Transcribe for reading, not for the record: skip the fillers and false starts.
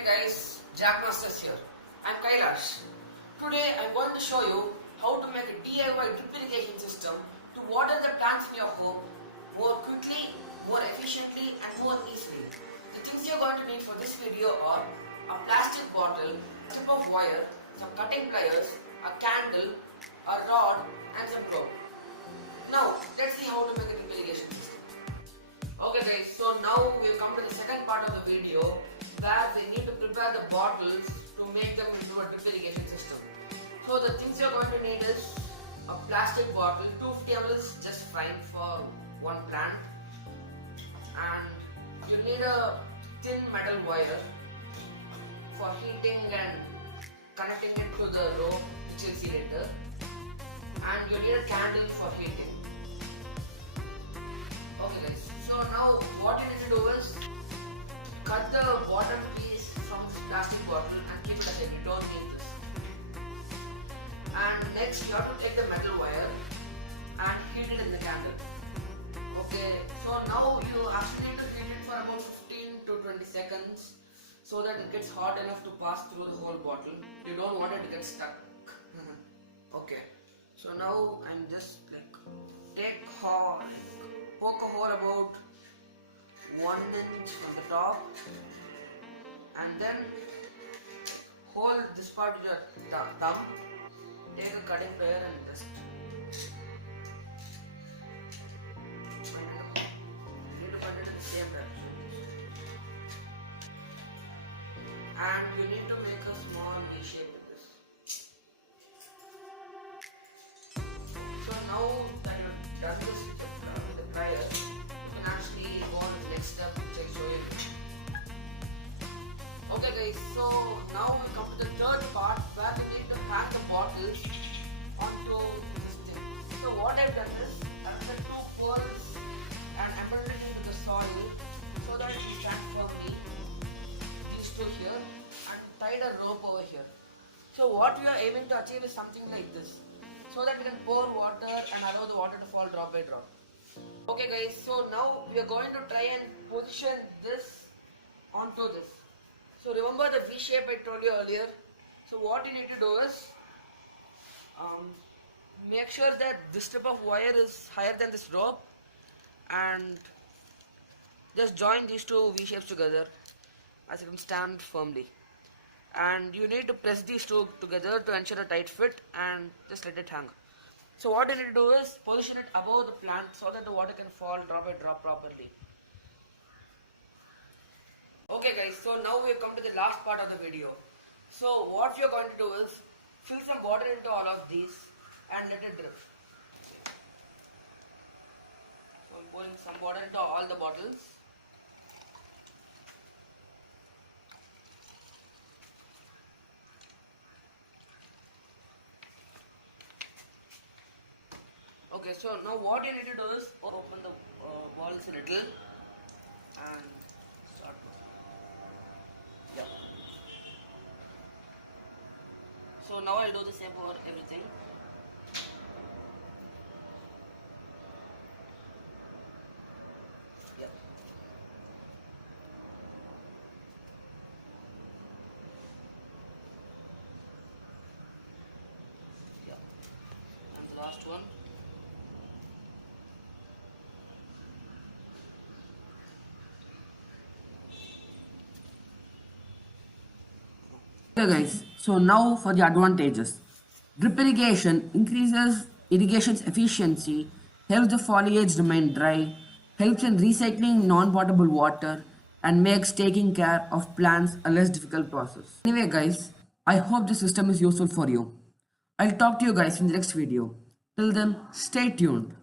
Hey guys, Jack Masters here. I'm Kailash. Today I'm going to show you how to make a DIY drip irrigation system to water the plants in your home more quickly, more efficiently and more easily. The things you're going to need for this video are a plastic bottle, a strip of wire, some cutting pliers, a candle, a rod and some rope. Now let's see how to make a drip irrigation system. Okay guys, so now we've come to the second part of the video where we need to prepare the bottles to make them into a drip irrigation system. So the things you're going to need is a plastic bottle, 250 ml is just fine for one plant, and you need a thin metal wire for heating and connecting it to the rope which you'll see later, and you need a candle for heating. Okay guys, so now what you need to do is cut the bottom piece from this plastic bottle and keep it aside, you don't need this. And next you have to take the metal wire and heat it in the candle. Okay, so now you actually need to heat it for about 15 to 20 seconds so that it gets hot enough to pass through the whole bottle. You don't want it to get stuck. Okay, so now I'm just poke a hole about 1 inch on the top and then hold this part with your thumb, take a cutting plier and just you need to put it in the same direction, and you need to make a small V shape with this. So now that you've done this with the plier, you can actually go on to the next step which I'll show you. Okay guys, so now we come to the third part where we need to hang the bottles onto this thing. So what I've done is, I've put 2 poles and embedded it into the soil so that it will stand firmly. These 2 here and tied a rope over here. So what we are aiming to achieve is something like this, so that we can pour water and allow the water to fall drop by drop. Okay guys, so now we are going to try and position this onto this. So remember the V shape I told you earlier. So what you need to do is make sure that this strip of wire is higher than this rope and just join these 2 V shapes together as it can stand firmly. And you need to press these 2 together to ensure a tight fit and just let it hang. So what you need to do is position it above the plant so that the water can fall drop by drop properly. Okay guys, so now we have come to the last part of the video. So what we are going to do is fill some water into all of these and let it drip. So we're pouring some water into all the bottles. Okay, so now what you need to do is open the bottles a little and start. Yeah. So now I'll do the same for everything. Yeah. Yeah. And the last one. Okay guys, so now for the advantages. Drip irrigation increases irrigation's efficiency, helps the foliage remain dry, helps in recycling non-potable water, and makes taking care of plants a less difficult process. Anyway guys, I hope this system is useful for you. I'll talk to you guys in the next video. Till then, stay tuned.